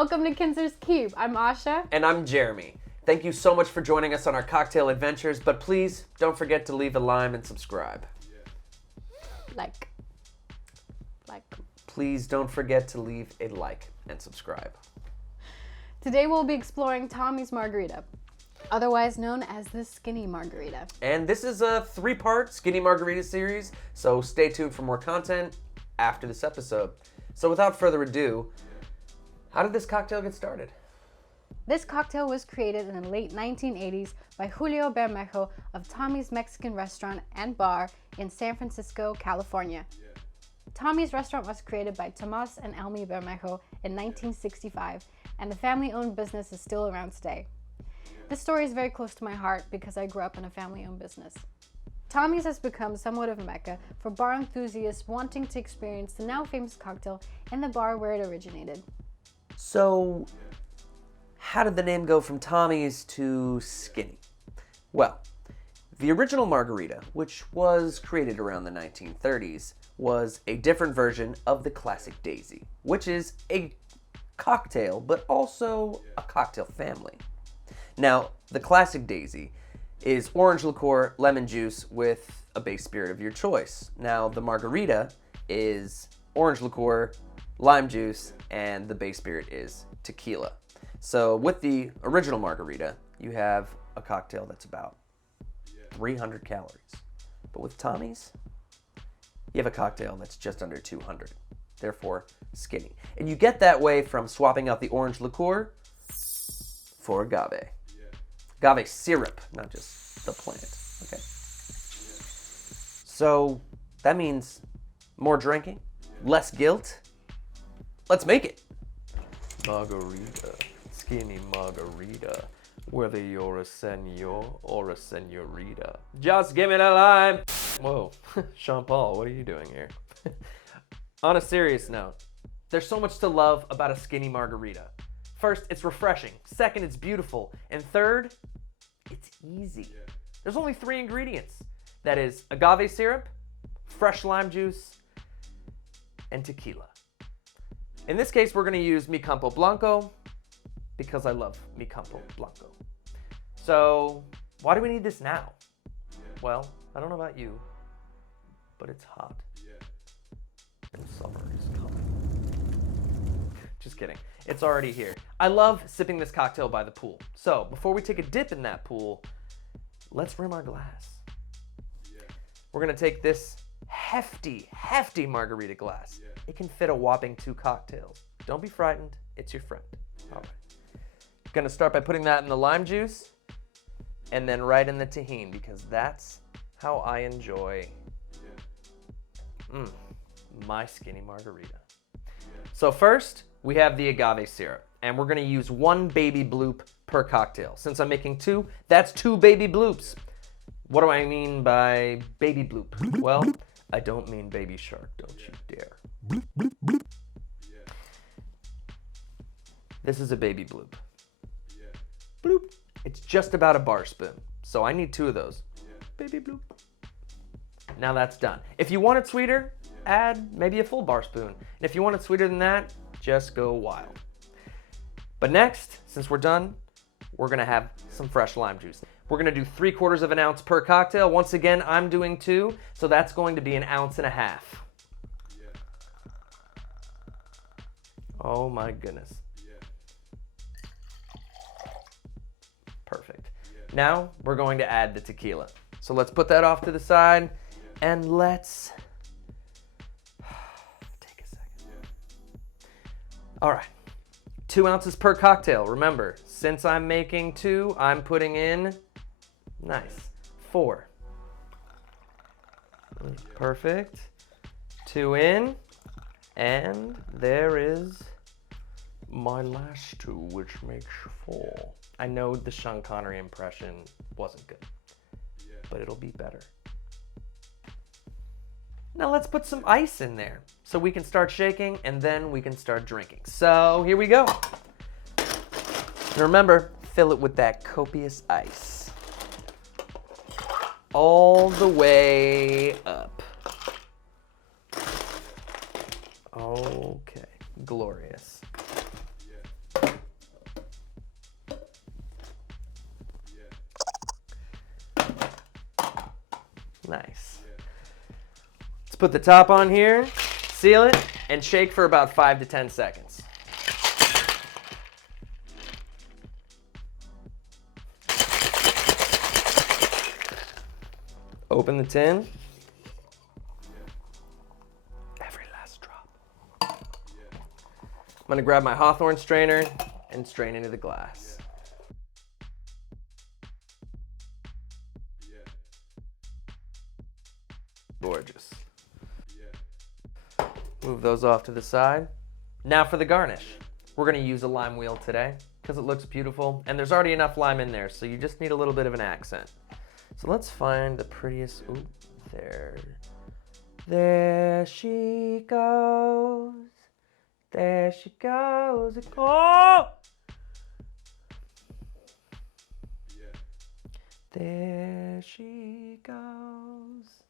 Welcome to kinser'skeep. I'm Aysha. And I'm Jeremy. Thank you so much for joining us on our cocktail adventures, but please don't forget to leave a lime and subscribe. Like. Please don't forget to leave a like and subscribe. Today we'll be exploring Tommy's Margarita, otherwise known as the Skinny Margarita. And this is a 3-part Skinny Margarita series, so stay tuned for more content after this episode. So without further ado, how did this cocktail get started? This cocktail was created in the late 1980s by Julio Bermejo of Tommy's Mexican restaurant and bar in San Francisco, California. Tommy's restaurant was created by Tomas and Elmi Bermejo in 1965, and the family-owned business is still around today. This story is very close to my heart because I grew up in a family-owned business. Tommy's has become somewhat of a mecca for bar enthusiasts wanting to experience the now famous cocktail in the bar where it originated. So, how did the name go from Tommy's to Skinny? Well, the original margarita, which was created around the 1930s, was a different version of the classic Daisy, which is a cocktail, but also a cocktail family. Now, the classic Daisy is orange liqueur, lemon juice with a base spirit of your choice. Now, the margarita is orange liqueur, lime juice, and the base spirit is tequila. So with the original margarita, you have a cocktail that's about 300 calories. But with Tommy's, you have a cocktail that's just under 200. Therefore, skinny. And you get that way from swapping out the orange liqueur for agave. Agave syrup, not just the plant. Okay. So that means more drinking, less guilt. Let's make it. Margarita, skinny margarita, whether you're a senor or a senorita. Just give me the lime. Whoa, Sean Paul, what are you doing here? On a serious note, there's so much to love about a skinny margarita. First, it's refreshing. Second, it's beautiful. And third, it's easy. There's only 3 ingredients. That is agave syrup, fresh lime juice, and tequila. In this case, we're gonna use mi campo blanco because I love mi campo blanco. So, why do we need this now? Well, I don't know about you, but it's hot. And summer is coming. Just kidding. It's already here. I love sipping this cocktail by the pool. So, before we take a dip in that pool, let's rim our glass. We're gonna take this hefty margarita glass. It can fit a whopping 2 cocktails. Don't be frightened, it's your friend. All right. Gonna start by putting that in the lime juice and then right in the tahini because that's how I enjoy my skinny margarita. So first, we have the agave syrup, and we're gonna use 1 baby bloop per cocktail. Since I'm making 2, that's 2 baby bloops. What do I mean by baby bloop? Well, I don't mean baby shark, don't you dare. This is a baby bloop. Bloop. It's just about a bar spoon, so I need 2 of those. Baby bloop. Now that's done. If you want it sweeter, add maybe a full bar spoon. And if you want it sweeter than that, just go wild. But next, since we're done, we're gonna have some fresh lime juice. We're gonna do 3/4 of an ounce per cocktail. Once again, I'm doing 2, so that's going to be 1.5 ounces. Oh my goodness. Perfect. Now we're going to add the tequila. So let's put that off to the side and let's take a second. All right, 2 ounces per cocktail. Remember, since I'm making 2, I'm putting in, 4. Perfect. 2 in, and there is my last 2, which makes 4. I know the Sean Connery impression wasn't good, but it'll be better. Now let's put some ice in there so we can start shaking and then we can start drinking. So here we go. And remember, fill it with that copious ice. All the way up. Okay, glorious. Nice. Let's put the top on here, seal it, and shake for about 5 to 10 seconds. Open the tin. Every last drop. I'm gonna grab my Hawthorne strainer and strain into the glass. Gorgeous. Move those off to the side. Now for the garnish. We're gonna use a lime wheel today because it looks beautiful and there's already enough lime in there, so you just need a little bit of an accent. So let's find the prettiest, ooh, there she goes, there she goes, oh! There she goes,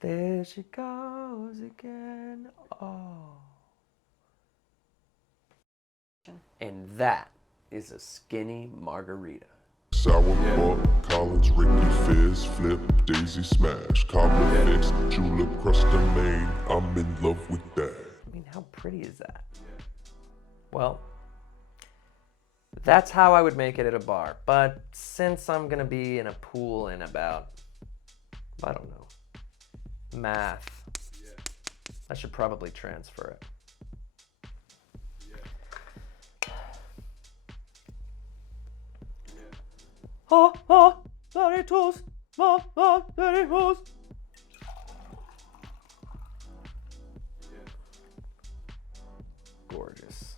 there she goes again, oh. And that is a Skinny Margarita. Sour buck, Collins, Ricky Fizz, Flip, Daisy Smash, Cobbler Fix, Julep, Crusted Maine, I'm in love with that. I mean, how pretty is that? Well, that's how I would make it at a bar. But since I'm gonna be in a pool in about, I don't know, math, I should probably transfer it. Very toast, very toast. Gorgeous.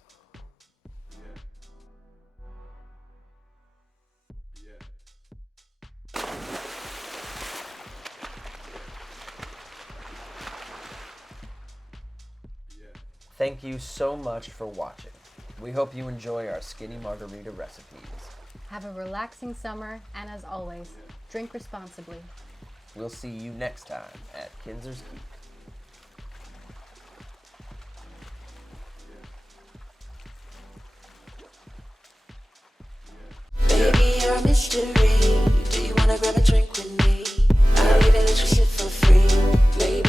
Thank you so much for watching. We hope you enjoy our Skinny Margarita recipes. Have a relaxing summer, and as always, drink responsibly. We'll see you next time at Kinser'skeep. Baby, you're a mystery. Do you wanna grab a drink with me? I'll even let you sit for free. Maybe